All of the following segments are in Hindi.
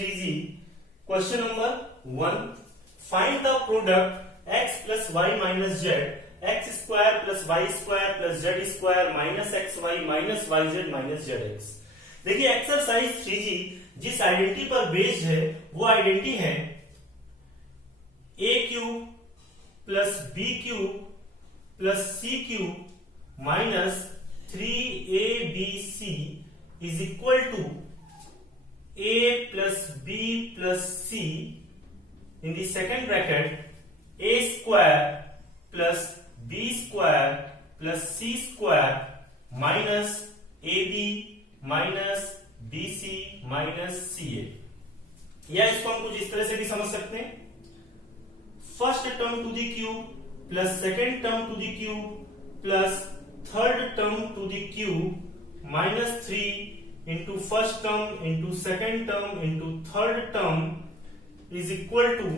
3G. Question number 1. Find the product x plus y minus z, x square plus y square plus z square minus xy minus yz minus zx. देखिए एक्सरसाइज 3G जिस आइडेंटिटी पर बेस्ड है वो आइडेंटिटी है a cube plus b cube plus c cube minus 3abc is equal to a plus b plus c in the second bracket a square plus b square plus c square minus ab minus bc minus ca. या इसको हम कुछ इस तरह से भी समझ सकते हैं, first term to the cube plus second term to the cube plus third term to the cube minus 3 into first term into second term into third term is equal to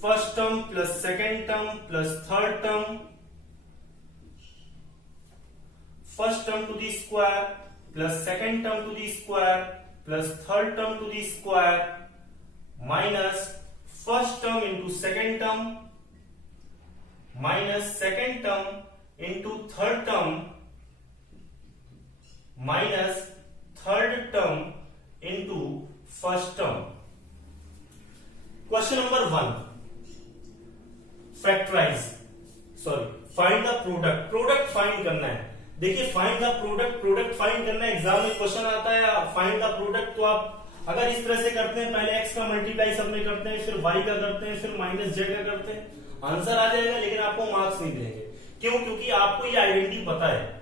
first term plus second term plus third term, first term to the square plus second term to the square plus third term to the square minus first term into second term minus second term into third term minus third term into first term. Question number 1. Factorize. Find the product. Product find करना है. देखिए find the product find करना है. एग्जाम में क्वेश्चन आता है find the product, तो आप अगर इस तरह से करते हैं, पहले x का मल्टीप्लाई सब में करते हैं, फिर y का करते हैं, फिर माइनस z का करते हैं, आंसर आ जाएगा, लेकिन आपको मार्क्स नहीं देंगे. क्यों? क्योंकि आपको ये आइडेंटिटी पता है.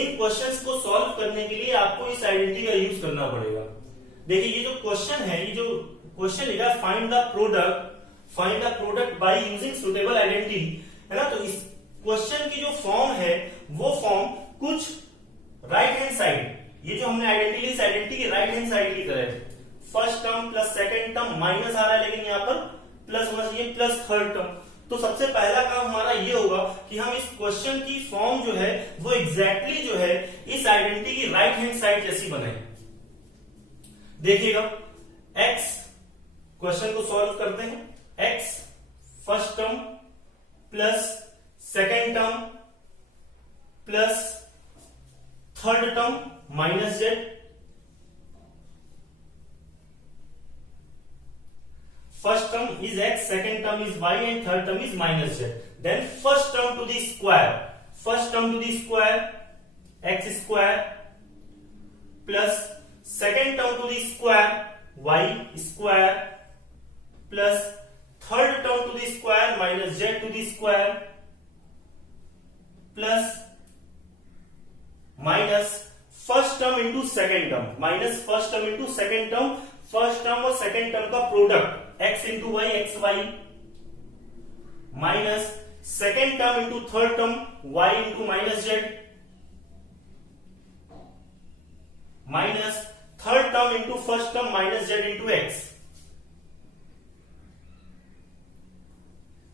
इन क्वेश्चंस को सॉल्व करने के लिए आपको इस आइडेंटिटी का यूज करना पड़ेगा. देखिए ये जो क्वेश्चन है, ये जो क्वेश्चन लिखा है find the product by using suitable identity, है ना. तो इस क्वेश्चन की जो फॉर्म है वो फॉर्म कुछ राइट हैंड साइड, ये जो हमने आइडेंटिटी ली, इस आइडेंटिटी की राइट हैंड साइड की तरह है. First term plus second term minus आ रहा है, लेकिन यहाँ पर प्लस होना चाहिए, प्लस थर्ड टर्म. तो सबसे पहला काम हमारा ये होगा कि हम इस क्वेश्चन की फॉर्म जो है वो एग्जैक्टली जो है इस आइडेंटिटी की राइट हैंड साइड जैसी बनाए. देखिएगा x, क्वेश्चन को सॉल्व करते हैं. x first term plus second term plus third term minus z, first term is x, second term is y and third term is minus z. Then first term to the square x square plus second term to the square y square plus third term to the square minus z to the square plus minus first term into second term minus first term into second term, first term और सेकेंड टर्म का product x into y x y minus second term into third term y into minus z minus third term into first term minus z into x.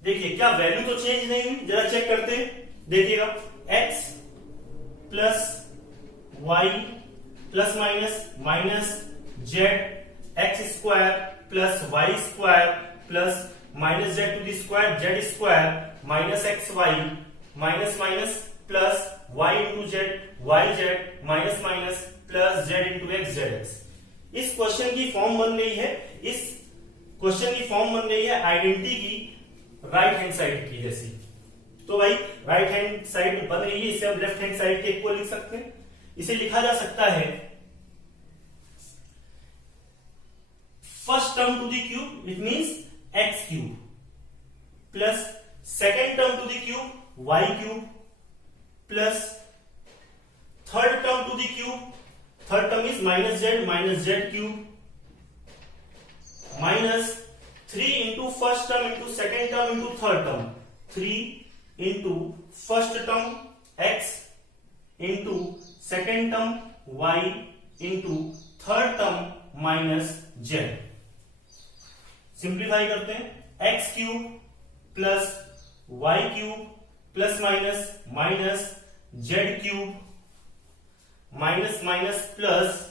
देखिए क्या वैल्यू तो चेंज नहीं हुई, जरा चेक करते हैं. देखिएगा x plus y plus minus minus z x square plus y square plus minus z to the square z square minus x y minus minus plus y into z y z minus minus plus z into x z x. इस क्वेश्चन की फॉर्म बन गई है, इस क्वेश्चन की फॉर्म बन गई है आइडेंटिटी की राइट हैंड साइड की जैसी. तो भाई राइट हैंड साइड बन रही है, इसे हम लेफ्ट हैंड साइड के इक्वल लिख सकते हैं. इसे लिखा जा सकता है first term to the cube, it means x cube plus second term to the cube y cube plus third term to the cube, third term is minus z cube minus 3 into first term into second term into third term, 3 into first term x into second term y into third term minus z. Simplify करते हैं. X cube plus y cube plus minus minus z cube minus minus plus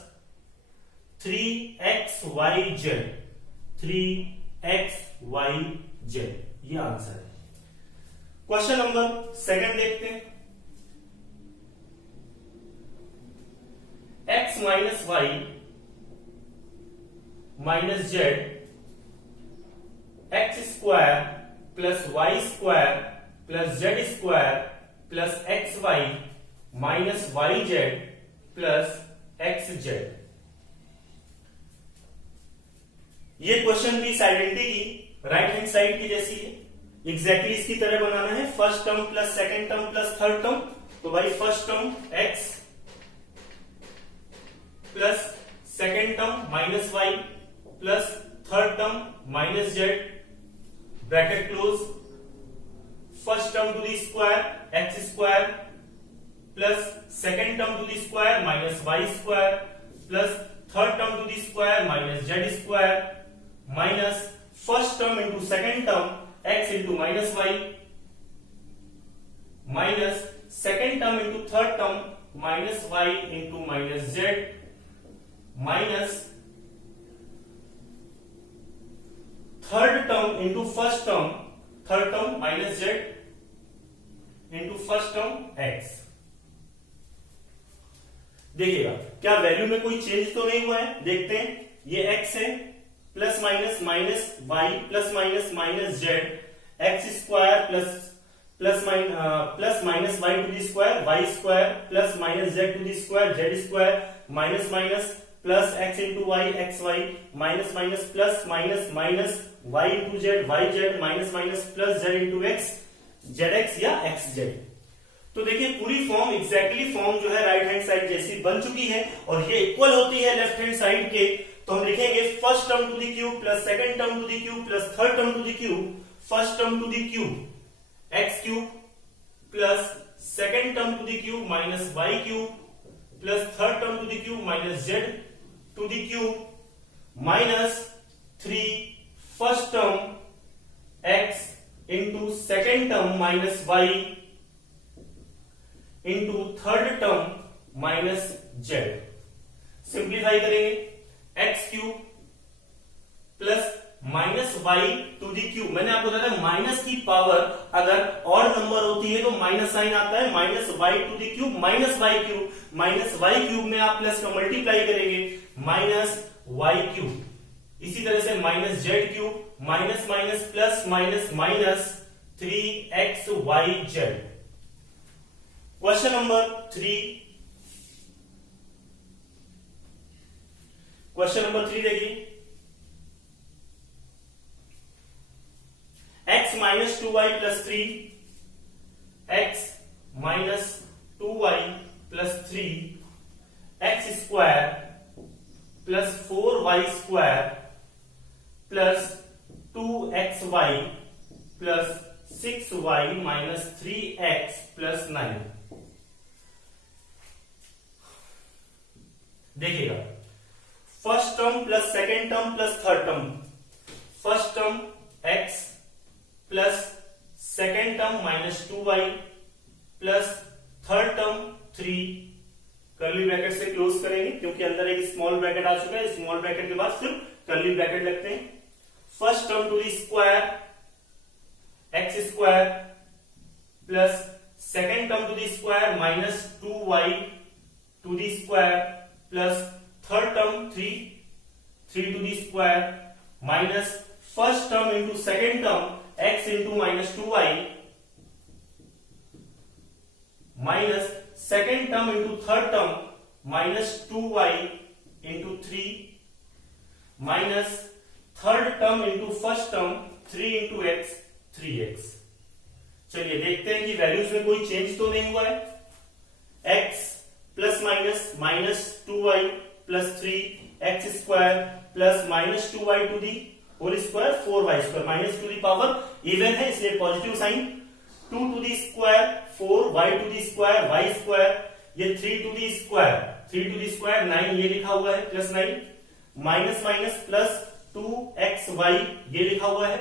3xyz, 3xyz, ये आंसर है। क्वेश्चन नंबर सेकंड देखते हैं। x minus y minus z x square plus y square plus z square plus x y minus y z plus x z. ये क्वेश्चन भी इस आइडेंटिटी की राइट हैंड साइड की जैसी है, एग्जैक्टली इसकी तरह बनाना है। First term plus second term plus third term, तो भाई first term x plus second term minus y plus third term minus z, bracket close, first term to the square x square plus second term to the square minus y square plus third term to the square minus z square minus first term into second term x into minus y minus second term into third term minus y into minus z minus third term into first term, third term minus z into first term x. देखिएगा क्या वैल्यू में कोई चेंज तो नहीं हुआ है, देखते हैं। ये x है plus minus minus y plus minus minus z x square plus minus y to the square y square plus minus z to the square z square minus minus plus x into y x y minus minus plus minus minus y into z y z minus minus plus z into x z x या एक्स जेड। तो देखिए पूरी फॉर्म एग्जैक्टली फॉर्म जो है राइट हैंड साइड जैसी बन चुकी है और ये इक्वल होती है लेफ्ट हैंड साइड के। तो हम लिखेंगे first term to the cube plus second term to the cube plus third term to the cube, first term to the cube x cube plus second term to the cube minus y cube plus third term to the cube minus z to the cube minus 3 first term x into second term minus y into third term minus z. Simplify करेंगे x cube plus minus y to the cube. मैंने आपको बताया माइनस की पावर अगर ऑड नंबर होती है तो माइनस साइन आता है, minus y to the cube minus y cube, minus y cube में आप प्लस का मल्टीप्लाई करेंगे माइनस वाई क्यूब। इसी तरह से minus z cube minus minus plus minus minus 3xyz। Question number 3, question number 3 देखिए। x minus 2y plus 3 x minus 2y plus 3 x square plus 4y square plus 2xy plus 6y minus 3x plus 9। देखिएगा first term plus second term plus third term, first term x plus second term minus 2y plus third term 3, curly bracket से क्लोज करेंगे क्योंकि अंदर एक स्मॉल ब्रैकेट आ चुका है, स्मॉल ब्रैकेट के बाद फिर कर्ली ब्रैकेट लगते हैं। First term to the square x square plus second term to the square minus 2y to the square plus third term 3 to the square minus first term into second term x into minus 2y minus second term into third term minus 2y into 3 minus third term into first term 3 into x 3x। चलिए देखते हैं कि वैल्यूज में कोई चेंज तो नहीं हुआ है। x plus minus minus 2y plus 3 x square plus minus 2y to the whole square 4y square minus to the power even है इसलिए positive sign, 2 to the square 4y to the square y square, ये 3 टू दी स्क्वायर 9 ये लिखा हुआ है plus 9 minus minus plus 2xy ये लिखा हुआ है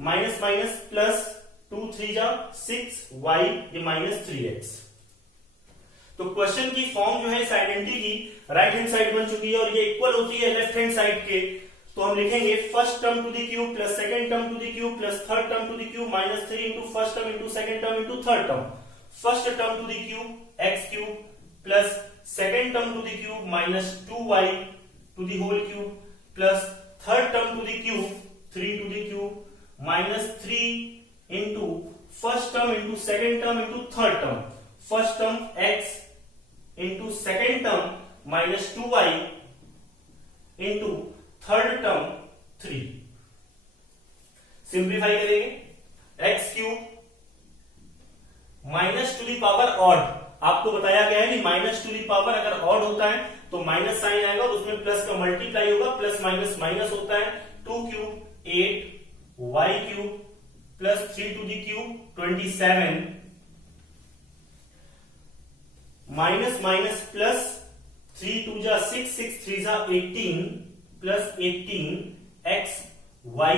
माइनस माइनस प्लस 2 3 जा 6y ये माइनस 3x। तो क्वेश्चन की फॉर्म जो है इस आइडेंटिटी की राइट हैंड साइड बन चुकी है और ये इक्वल होती है लेफ्ट हैंड साइड के, तो हम लिखेंगे first term to the cube plus second term to the cube plus third term to the cube minus 3 into first term into second term into third term. First term to the cube x cube plus second term to the cube minus 2y to the whole cube plus third term to the cube 3 to the cube minus 3 into first term into second term into third term. First term x into second term minus 2y into third term 3। Simplify करेंगे x cube minus to the power odd, आपको बताया गया है कि माइनस टू दी पावर अगर ऑड होता है तो माइनस साइन आएगा, तो उसमें प्लस का मल्टीप्लाई होगा, प्लस माइनस माइनस होता है। 2 cube 8 y cube plus 3 to the cube 27 minus minus plus 3 2 जा 6 6 3 जा 18 प्लस 18 x y